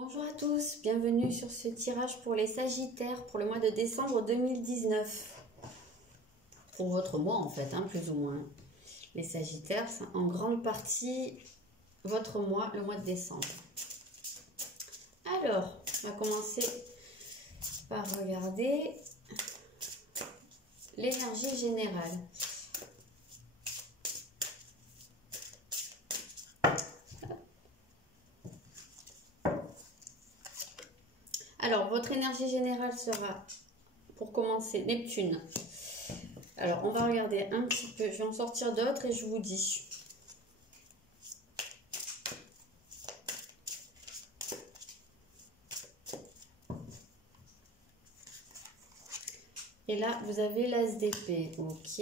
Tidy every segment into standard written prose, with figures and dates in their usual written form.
Bonjour à tous, bienvenue sur ce tirage pour les Sagittaires pour le mois de décembre 2019. Pour votre mois en fait, plus ou moins. Les Sagittaires, c'est en grande partie votre mois, le mois de décembre. Alors, on va commencer par regarder l'énergie générale. Alors, votre énergie générale sera, pour commencer, Neptune. Alors, on va regarder un petit peu. Je vais en sortir d'autres et je vous dis. Et là, vous avez l'as d'épée. Ok.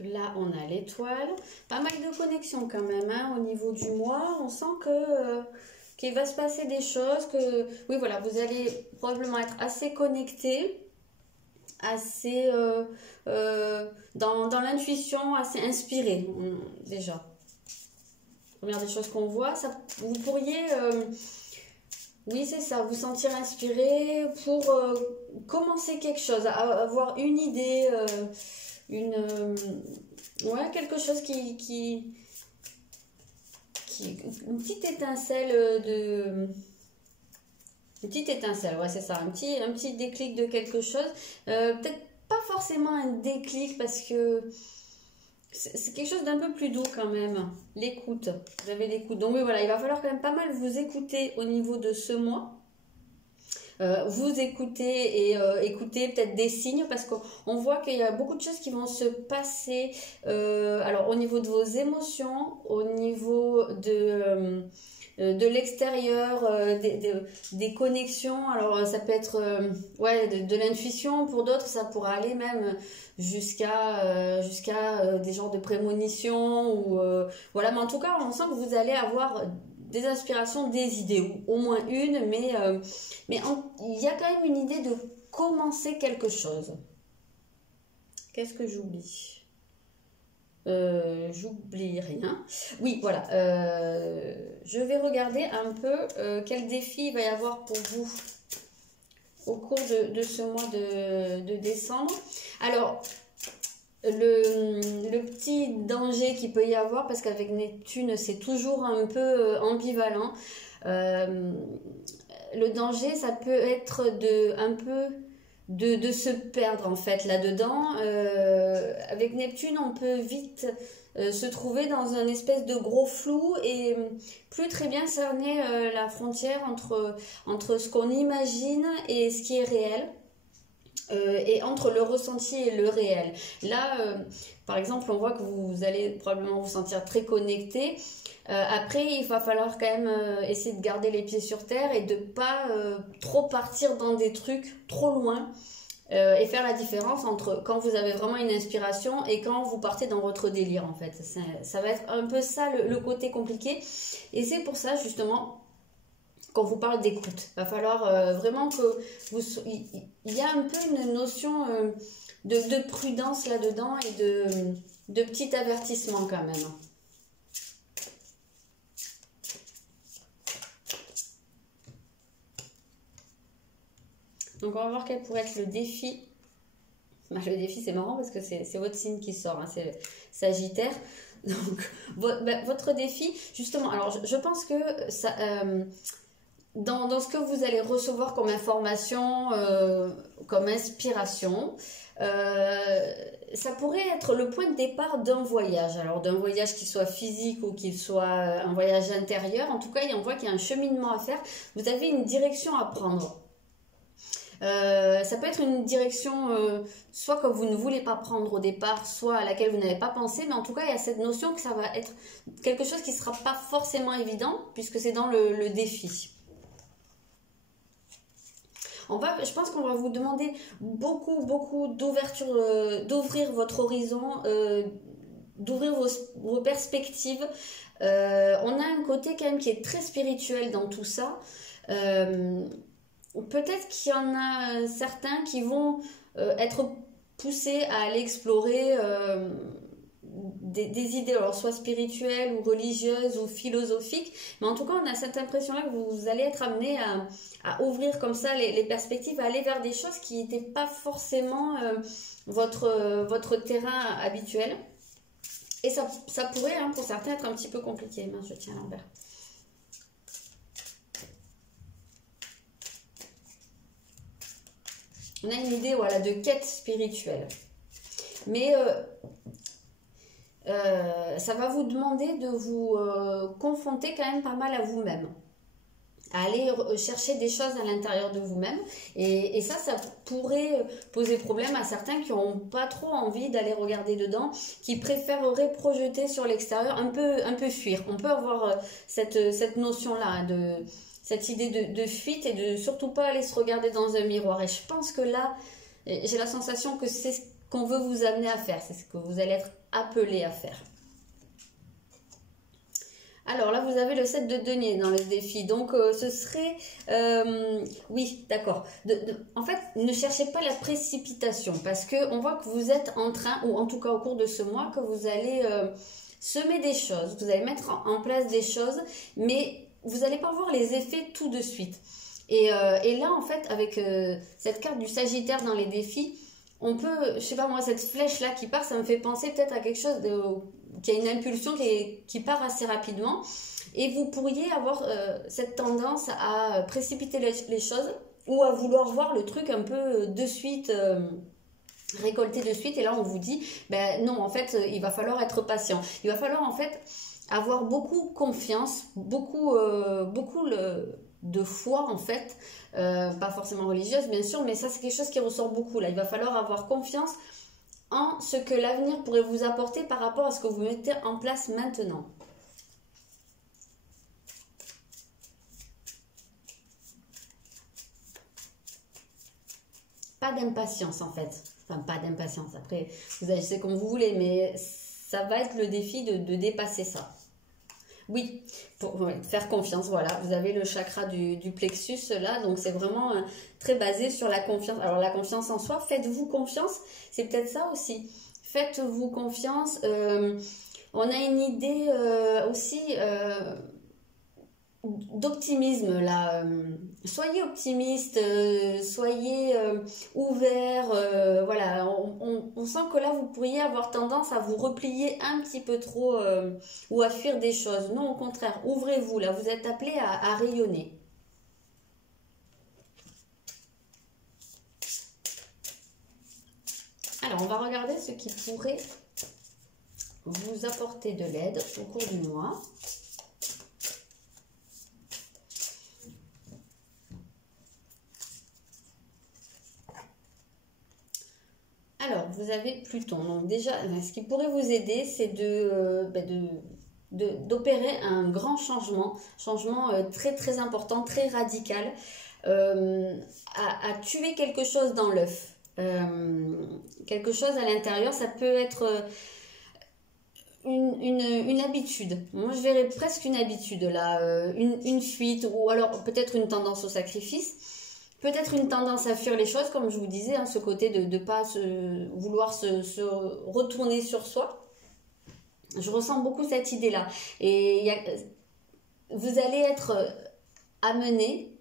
Là, on a l'étoile. Pas mal de connexions quand même, au niveau du mois. On sent qu'il va se passer des choses. Oui, voilà, vous allez probablement être assez connecté, assez dans l'intuition, assez inspiré, déjà. Première des choses qu'on voit, ça, vous pourriez... oui, c'est ça, vous sentir inspiré pour commencer quelque chose, avoir une idée... ouais, quelque chose qui une petite étincelle une petite étincelle, ouais, c'est ça, un petit déclic de quelque chose, peut-être pas forcément un déclic parce que c'est quelque chose d'un peu plus doux quand même, l'écoute, vous avez l'écoute, donc oui, voilà, il va falloir quand même pas mal vous écouter au niveau de ce mois. Vous écoutez et écoutez peut-être des signes parce qu'on voit qu'il y a beaucoup de choses qui vont se passer alors au niveau de vos émotions, au niveau de l'extérieur, des connexions. Alors ça peut être ouais, de l'intuition, pour d'autres ça pourra aller même jusqu'à des genres de prémonitions ou voilà, mais en tout cas on sent que vous allez avoir des inspirations, des idées, ou au moins une, mais il y a quand même une idée de commencer quelque chose. Qu'est-ce que j'oublie? J'oublie rien. Oui, voilà. Je vais regarder un peu quel défi il va y avoir pour vous au cours de ce mois de décembre. Alors, le petit danger qu'il peut y avoir, parce qu'avec Neptune c'est toujours un peu ambivalent, le danger ça peut être un peu de se perdre en fait là-dedans. Avec Neptune on peut vite se trouver dans un espèce de gros flou et plus très bien cerner la frontière entre ce qu'on imagine et ce qui est réel. Et entre le ressenti et le réel. Là, par exemple, on voit que vous allez probablement vous sentir très connecté. Après, il va falloir quand même essayer de garder les pieds sur terre et de ne pas trop partir dans des trucs trop loin. Et faire la différence entre quand vous avez vraiment une inspiration et quand vous partez dans votre délire, en fait. Ça va être un peu ça le côté compliqué. Et c'est pour ça, justement... Quand vous parle d'écoute, il va falloir vraiment que il y a un peu une notion de prudence là-dedans et de petit avertissement quand même. Donc on va voir quel pourrait être le défi. Le défi c'est marrant parce que c'est votre signe qui sort, c'est Sagittaire. Donc votre défi, justement, alors je pense que ça... Dans ce que vous allez recevoir comme information, comme inspiration, ça pourrait être le point de départ d'un voyage. Alors d'un voyage qui soit physique ou qu'il soit un voyage intérieur. En tout cas, on voit qu'il y a un cheminement à faire. Vous avez une direction à prendre. Ça peut être une direction soit que vous ne voulez pas prendre au départ, soit à laquelle vous n'avez pas pensé, mais en tout cas il y a cette notion que ça va être quelque chose qui ne sera pas forcément évident puisque c'est dans le défi. Je pense qu'on va vous demander beaucoup d'ouverture, d'ouvrir votre horizon, d'ouvrir vos perspectives. On a un côté quand même qui est très spirituel dans tout ça. Peut-être qu'il y en a certains qui vont être poussé à aller explorer des idées, alors soit spirituelles ou religieuses ou philosophiques, mais en tout cas on a cette impression-là que vous allez être amené à ouvrir comme ça les perspectives, à aller vers des choses qui n'étaient pas forcément votre terrain habituel. Et ça pourrait, hein, pour certains, être un petit peu compliqué. Mince, je tiens à l'envers. On a une idée, voilà, de quête spirituelle. Mais ça va vous demander de vous confronter quand même pas mal à vous-même. À aller chercher des choses à l'intérieur de vous-même. Et ça pourrait poser problème à certains qui n'ont pas trop envie d'aller regarder dedans, qui préféreraient projeter sur l'extérieur, un peu fuir. On peut avoir cette notion-là, cette idée de fuite et de surtout pas aller se regarder dans un miroir. Et je pense que là, j'ai la sensation que c'est ce qu'on veut vous amener à faire, c'est ce que vous allez être appelé à faire. Alors là, vous avez le 7 de denier dans le défi. Donc, ce serait... oui, d'accord. En fait, ne cherchez pas la précipitation parce qu'on voit que vous êtes en train, ou en tout cas au cours de ce mois, que vous allez semer des choses. Vous allez mettre en place des choses, mais vous n'allez pas voir les effets tout de suite. Et là, en fait, avec cette carte du Sagittaire dans les défis, on peut, je sais pas moi, cette flèche-là qui part, ça me fait penser peut-être à quelque chose qui a une impulsion qui part assez rapidement. Et vous pourriez avoir cette tendance à précipiter les choses ou à vouloir voir le truc un peu de suite, récolter de suite. Et là, on vous dit, ben non, en fait, il va falloir être patient. Il va falloir en fait avoir beaucoup confiance, beaucoup de foi en fait, pas forcément religieuse bien sûr, mais ça c'est quelque chose qui ressort beaucoup là. Il va falloir avoir confiance en ce que l'avenir pourrait vous apporter par rapport à ce que vous mettez en place maintenant. Pas d'impatience en fait, enfin pas d'impatience, après vous agissez comme vous voulez, mais ça va être le défi de dépasser ça. Oui, pour faire confiance, voilà. Vous avez le chakra du plexus là, donc c'est vraiment très basé sur la confiance. Alors la confiance en soi, faites-vous confiance, c'est peut-être ça aussi. Faites-vous confiance. On a une idée aussi d'optimisme là. Soyez optimiste, soyez ouvert. Voilà, on sent que là vous pourriez avoir tendance à vous replier un petit peu trop ou à fuir des choses. Non, au contraire, ouvrez-vous là. Vous êtes appelé à rayonner. Alors, on va regarder ce qui pourrait vous apporter de l'aide au cours du mois. Alors, vous avez Pluton. Donc déjà, ce qui pourrait vous aider, c'est d'opérer un grand changement très très important, très radical, à tuer quelque chose dans l'œuf. Quelque chose à l'intérieur, ça peut être une habitude. Moi, je verrais presque une habitude là, une fuite ou alors peut-être une tendance au sacrifice. Peut-être une tendance à fuir les choses, comme je vous disais, hein, ce côté de ne pas vouloir se retourner sur soi. Je ressens beaucoup cette idée-là. Et vous allez être amené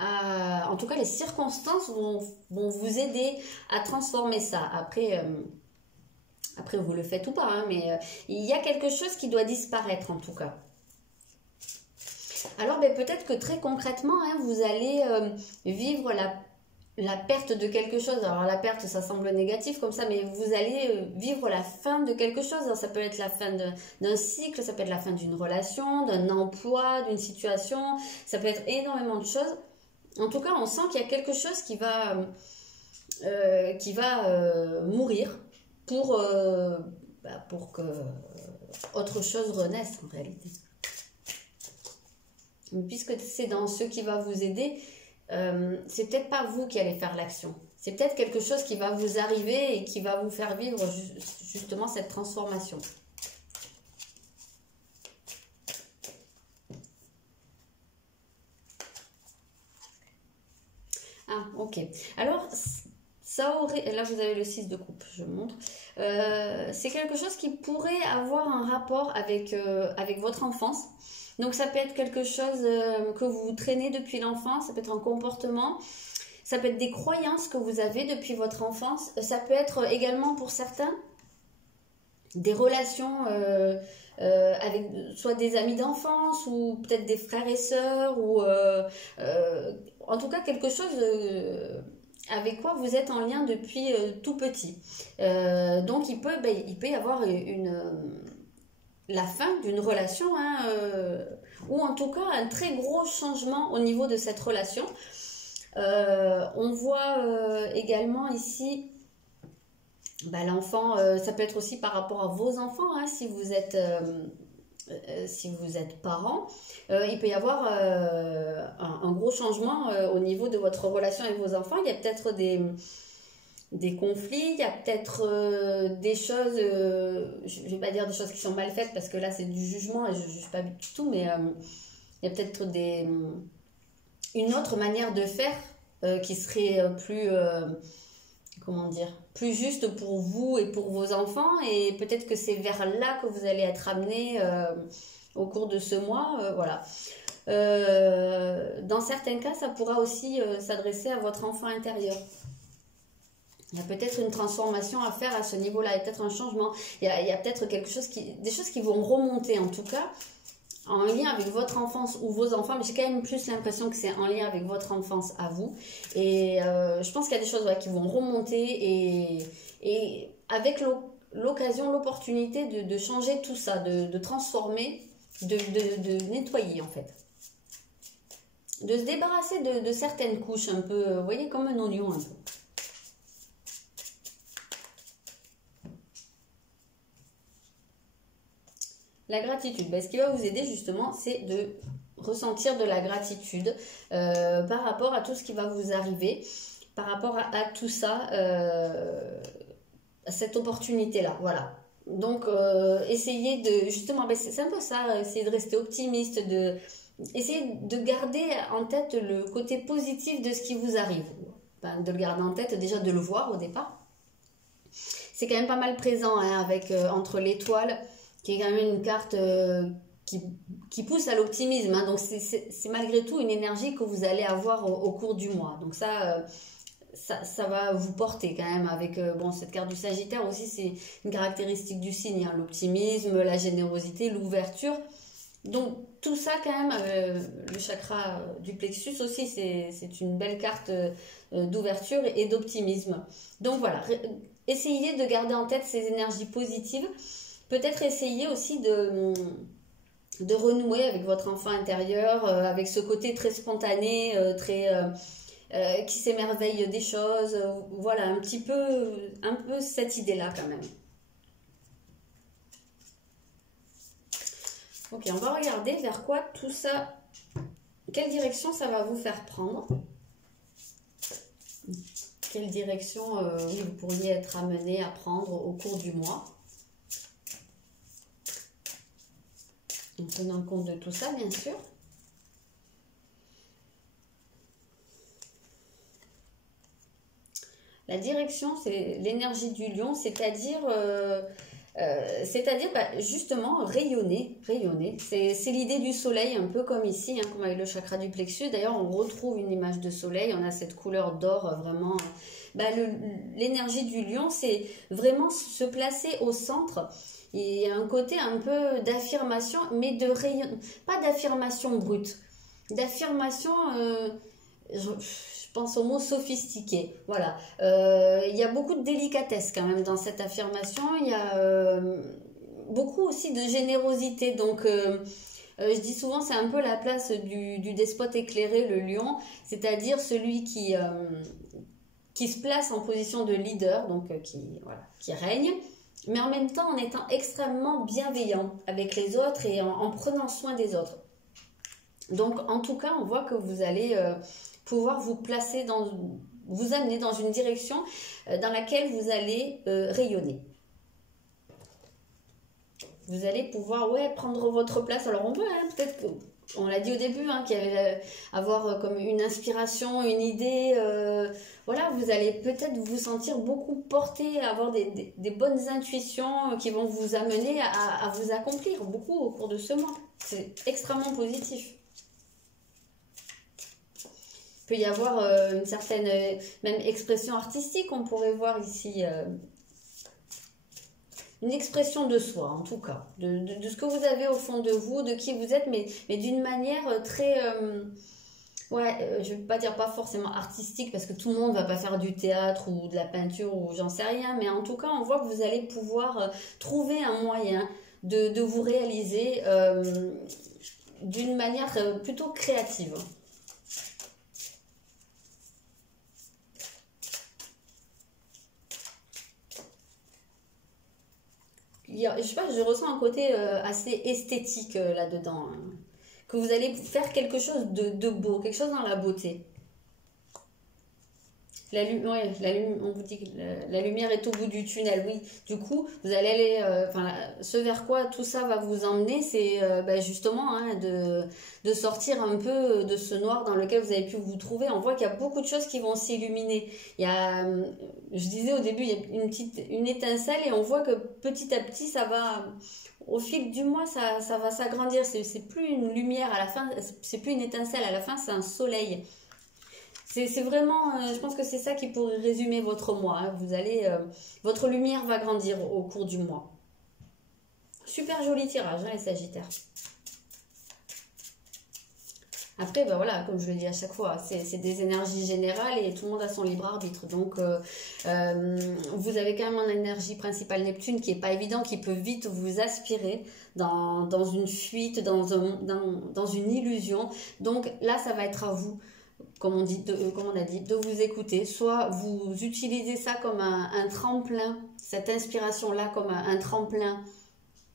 en tout cas, les circonstances vont vous aider à transformer ça. Après, vous le faites ou pas, hein, mais il y a quelque chose qui doit disparaître en tout cas. Alors, peut-être que très concrètement, hein, vous allez vivre la perte de quelque chose. Alors, la perte, ça semble négatif comme ça, mais vous allez vivre la fin de quelque chose. Alors, ça peut être la fin d'un cycle, ça peut être la fin d'une relation, d'un emploi, d'une situation. Ça peut être énormément de choses. En tout cas, on sent qu'il y a quelque chose qui va mourir pour que autre chose renaisse en réalité. Puisque c'est dans ce qui va vous aider, c'est peut-être pas vous qui allez faire l'action. C'est peut-être quelque chose qui va vous arriver et qui va vous faire vivre justement cette transformation. Ah, ok. Alors, ça aurait, et là vous avez le 6 de coupe, je montre, c'est quelque chose qui pourrait avoir un rapport avec votre enfance. Donc ça peut être quelque chose que vous traînez depuis l'enfance, ça peut être un comportement, ça peut être des croyances que vous avez depuis votre enfance, ça peut être également pour certains des relations avec soit des amis d'enfance ou peut-être des frères et sœurs ou en tout cas quelque chose avec quoi vous êtes en lien depuis tout petit. Donc il peut y avoir la fin d'une relation ou en tout cas un très gros changement au niveau de cette relation. On voit également ici l'enfant, ça peut être aussi par rapport à vos enfants, si vous êtes parent, il peut y avoir un gros changement au niveau de votre relation avec vos enfants. Il y a peut-être des conflits, il y a peut-être des choses, je ne vais pas dire des choses qui sont mal faites parce que là c'est du jugement et je ne juge pas du tout, mais il y a peut-être une autre manière de faire qui serait plus... comment dire, plus juste pour vous et pour vos enfants, et peut-être que c'est vers là que vous allez être amené au cours de ce mois, voilà. Dans certains cas, ça pourra aussi s'adresser à votre enfant intérieur. Il y a peut-être une transformation à faire à ce niveau-là, il y a peut-être un changement, il y a peut-être des choses qui vont remonter en tout cas, en lien avec votre enfance ou vos enfants, mais j'ai quand même plus l'impression que c'est en lien avec votre enfance à vous. Et je pense qu'il y a des choses qui vont remonter et avec l'occasion, l'opportunité de changer tout ça, de transformer, de nettoyer en fait. De se débarrasser de certaines couches un peu, vous voyez, comme un oignon un peu. La gratitude, ce qui va vous aider justement, c'est de ressentir de la gratitude par rapport à tout ce qui va vous arriver, par rapport à tout ça, à cette opportunité-là, voilà. Donc, essayez de, justement, c'est un peu ça, essayer de rester optimiste, essayer de garder en tête le côté positif de ce qui vous arrive. De le garder en tête, déjà de le voir au départ. C'est quand même pas mal présent avec entre l'étoile, qui est quand même une carte qui pousse à l'optimisme. Donc, c'est malgré tout une énergie que vous allez avoir au cours du mois. Donc, ça va vous porter quand même avec... cette carte du Sagittaire aussi, c'est une caractéristique du signe. L'optimisme, la générosité, l'ouverture. Donc, tout ça quand même, le chakra du plexus aussi, c'est une belle carte d'ouverture et d'optimisme. Donc, voilà. Essayez de garder en tête ces énergies positives. Peut-être essayer aussi de renouer avec votre enfant intérieur, avec ce côté très spontané, qui s'émerveille des choses. Voilà, un peu cette idée-là quand même. Ok, on va regarder vers quoi tout ça, quelle direction ça va vous faire prendre. Quelle direction vous pourriez être amené à prendre au cours du mois. En tenant compte de tout ça, bien sûr. La direction, c'est l'énergie du lion, c'est-à-dire justement rayonner. C'est l'idée du soleil, un peu comme ici, comme avec le chakra du plexus. D'ailleurs, on retrouve une image de soleil, on a cette couleur d'or vraiment. L'énergie du lion, c'est vraiment se placer au centre. Il y a un côté un peu d'affirmation, mais de rayon, pas d'affirmation brute, d'affirmation, je pense au mot sophistiqué. Voilà, il y a beaucoup de délicatesse quand même dans cette affirmation. Il y a beaucoup aussi de générosité. Donc, je dis souvent, c'est un peu la place du despote éclairé, le lion, c'est-à-dire celui qui se place en position de leader, donc qui règne, mais en même temps en étant extrêmement bienveillant avec les autres et en prenant soin des autres. Donc en tout cas, on voit que vous allez pouvoir vous placer vous amener dans une direction dans laquelle vous allez rayonner. Vous allez pouvoir prendre votre place. Alors on peut peut-être, on l'a dit au début, qu'il y avait avoir comme une inspiration, une idée, voilà, vous allez peut-être vous sentir beaucoup porté, avoir des bonnes intuitions qui vont vous amener à vous accomplir beaucoup au cours de ce mois. C'est extrêmement positif. Il peut y avoir une certaine même expression artistique, on pourrait voir ici. Une expression de soi, en tout cas. De ce que vous avez au fond de vous, de qui vous êtes, mais d'une manière très... je ne vais pas dire pas forcément artistique, parce que tout le monde ne va pas faire du théâtre ou de la peinture ou j'en sais rien, mais en tout cas, on voit que vous allez pouvoir trouver un moyen de vous réaliser d'une manière plutôt créative. Je sais pas, je ressens un côté assez esthétique là-dedans, hein. Que vous allez faire quelque chose de beau, quelque chose dans la beauté. On vous dit que la lumière est au bout du tunnel, oui. Du coup, vous allez aller, ce vers quoi tout ça va vous emmener, c'est justement hein, de sortir un peu de ce noir dans lequel vous avez pu vous trouver. On voit qu'il y a beaucoup de choses qui vont s'illuminer. Il y a, je disais au début, il y a une étincelle et on voit que petit à petit, ça va, au fil du mois, ça va s'agrandir. C'est plus une lumière à la fin, c'est plus une étincelle à la fin, c'est un soleil. C'est vraiment, je pense que c'est ça qui pourrait résumer votre mois. Hein. Votre lumière va grandir au cours du mois. Super joli tirage, hein, les Sagittaires. Après, voilà, comme je le dis à chaque fois, c'est des énergies générales et tout le monde a son libre arbitre. Donc, vous avez quand même en énergie principale Neptune qui n'est pas évident, qui peut vite vous aspirer dans une fuite, dans une illusion. Donc là, ça va être à vous. Comme on a dit, de vous écouter. Soit vous utilisez ça comme un tremplin, cette inspiration-là comme un tremplin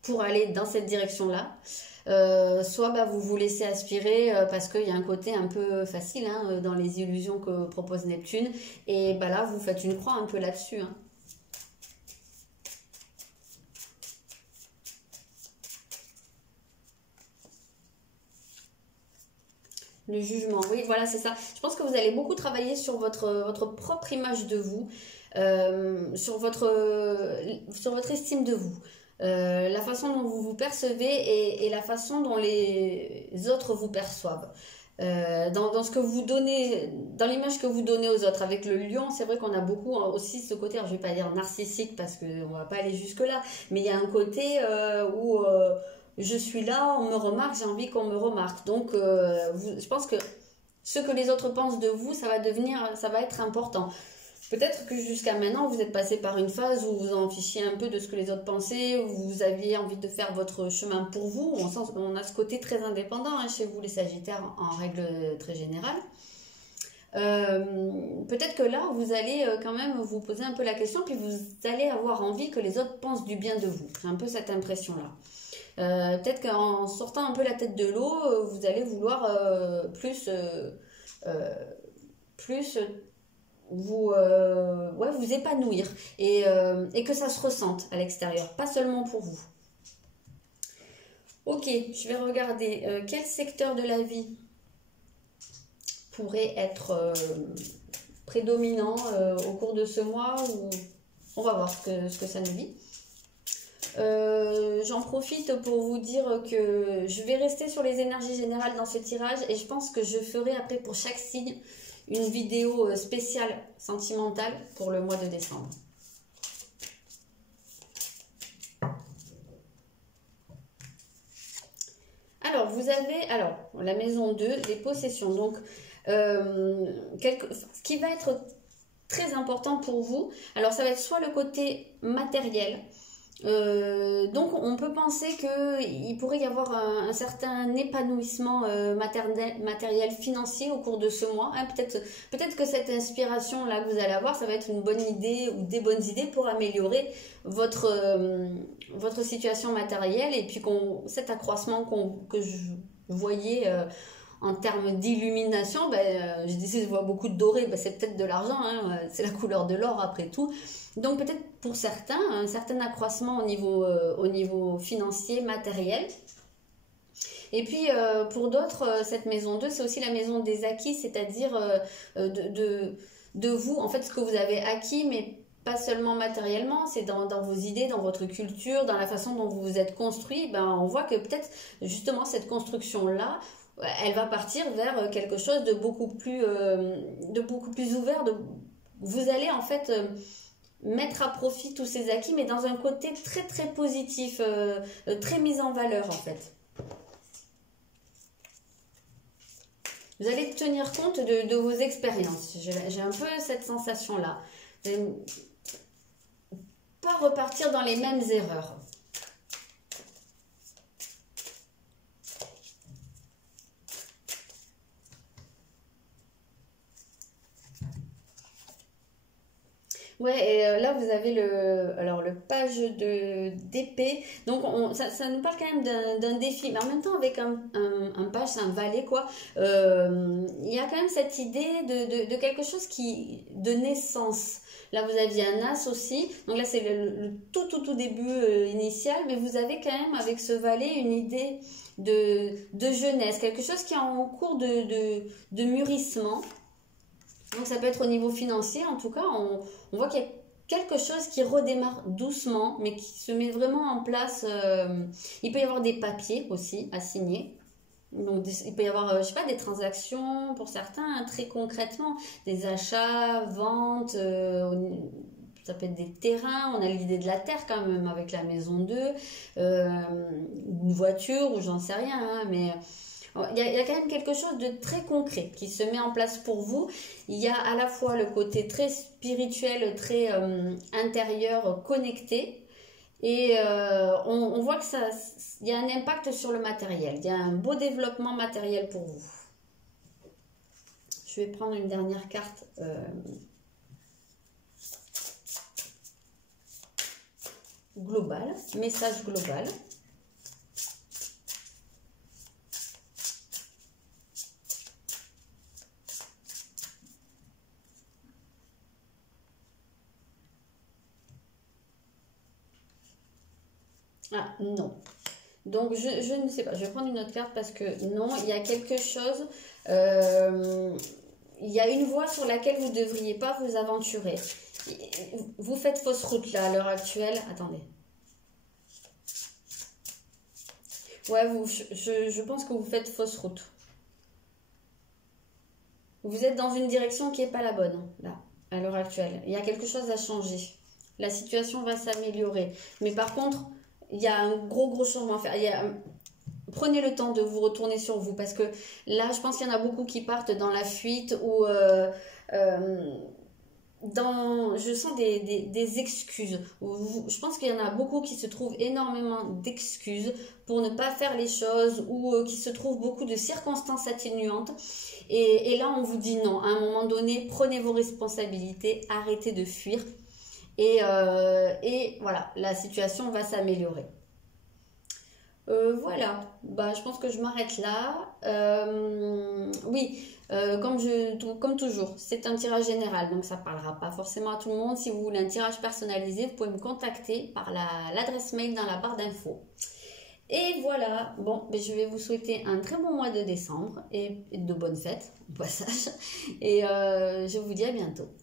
pour aller dans cette direction-là. Soit vous vous laissez aspirer parce qu'il y a un côté un peu facile hein, dans les illusions que propose Neptune. Et là, vous faites une croix un peu là-dessus. Hein. Le jugement, oui, voilà, c'est ça. Je pense que vous allez beaucoup travailler sur votre propre image de vous, sur votre estime de vous, la façon dont vous vous percevez et la façon dont les autres vous perçoivent. Dans ce que vous donnez, dans l'image que vous donnez aux autres. Avec le lion, c'est vrai qu'on a beaucoup aussi ce côté, alors je vais pas dire narcissique parce qu'on va pas aller jusque là, mais il y a un côté où je suis là, on me remarque, j'ai envie qu'on me remarque. Donc, je pense que ce que les autres pensent de vous, ça va être important. Peut-être que jusqu'à maintenant, vous êtes passé par une phase où vous en fichiez un peu de ce que les autres pensaient, où vous aviez envie de faire votre chemin pour vous. On a ce côté très indépendant hein, chez vous, les Sagittaires, en règle très générale. Peut-être que là, vous allez quand même vous poser un peu la question, puis vous allez avoir envie que les autres pensent du bien de vous. C'est un peu cette impression-là. Peut-être qu'en sortant un peu la tête de l'eau, vous allez vouloir plus vous épanouir et que ça se ressente à l'extérieur, pas seulement pour vous. Ok, je vais regarder quel secteur de la vie pourrait être prédominant au cours de ce mois. On va voir ce que ça nous dit. J'en profite pour vous dire que je vais rester sur les énergies générales dans ce tirage et je pense que je ferai après pour chaque signe une vidéo spéciale sentimentale pour le mois de décembre. Alors, vous avez la maison 2, les possessions. Donc, ce qui va être très important pour vous, alors ça va être soit le côté matériel. Donc on peut penser qu'il pourrait y avoir un certain épanouissement matériel, financier au cours de ce mois. Hein. Peut-être que cette inspiration là que vous allez avoir, ça va être une bonne idée ou des bonnes idées pour améliorer votre situation matérielle et puis cet accroissement que je voyais en termes d'illumination, je disais je vois beaucoup de doré, c'est peut-être de l'argent, hein, c'est la couleur de l'or après tout. Donc peut-être pour certains, un certain accroissement au niveau financier, matériel. Et puis pour d'autres, cette maison 2, c'est aussi la maison des acquis, c'est-à-dire de vous, en fait, ce que vous avez acquis, mais pas seulement matériellement, c'est dans vos idées, dans votre culture, dans la façon dont vous vous êtes construit. Ben, on voit que peut-être justement cette construction-là, elle va partir vers quelque chose de beaucoup plus ouvert. Vous allez en fait mettre à profit tous ces acquis, mais dans un côté très très positif, très mis en valeur en fait. Vous allez tenir compte de vos expériences. J'ai un peu cette sensation-là. Pas repartir dans les mêmes erreurs. Ouais, et là vous avez le page d'épée. Donc ça nous parle quand même d'un défi, mais en même temps avec un page, c'est un valet quoi. Il y a quand même cette idée de quelque chose de naissance. Là vous aviez un as aussi, donc là c'est le tout début initial, mais vous avez quand même avec ce valet une idée de jeunesse, quelque chose qui est en cours de mûrissement. Donc ça peut être au niveau financier, en tout cas, on voit qu'il y a quelque chose qui redémarre doucement, mais qui se met vraiment en place. Il peut y avoir des papiers aussi à signer. Donc il peut y avoir, je sais pas, des transactions pour certains, hein, très concrètement, des achats, ventes, ça peut être des terrains, on a l'idée de la terre quand même avec la maison 2, une voiture ou j'en sais rien, hein, mais... Il y a quand même quelque chose de très concret qui se met en place pour vous. Il y a à la fois le côté très spirituel, très intérieur, connecté. Et on voit que il y a un impact sur le matériel. Il y a un beau développement matériel pour vous. Je vais prendre une dernière carte. Global, message global. Ah, non. Donc, je ne sais pas. Je vais prendre une autre carte parce que non, il y a quelque chose. Il y a une voie sur laquelle vous ne devriez pas vous aventurer. Vous faites fausse route là à l'heure actuelle. Attendez. Ouais, je pense que vous faites fausse route. Vous êtes dans une direction qui n'est pas la bonne, là, à l'heure actuelle. Il y a quelque chose à changer. La situation va s'améliorer. Mais par contre... il y a un gros changement à faire. Prenez le temps de vous retourner sur vous parce que là, je pense qu'il y en a beaucoup qui partent dans la fuite ou je sens des excuses. Je pense qu'il y en a beaucoup qui se trouvent énormément d'excuses pour ne pas faire les choses ou qui se trouvent beaucoup de circonstances atténuantes. Et là, on vous dit non. À un moment donné, prenez vos responsabilités, arrêtez de fuir. Et voilà, la situation va s'améliorer. Voilà, bah, je pense que je m'arrête là. Oui, comme toujours, c'est un tirage général, donc ça ne parlera pas forcément à tout le monde. Si vous voulez un tirage personnalisé, vous pouvez me contacter par l'adresse mail dans la barre d'infos. Et voilà, bon, ben je vais vous souhaiter un très bon mois de décembre et de bonnes fêtes au passage. Et je vous dis à bientôt.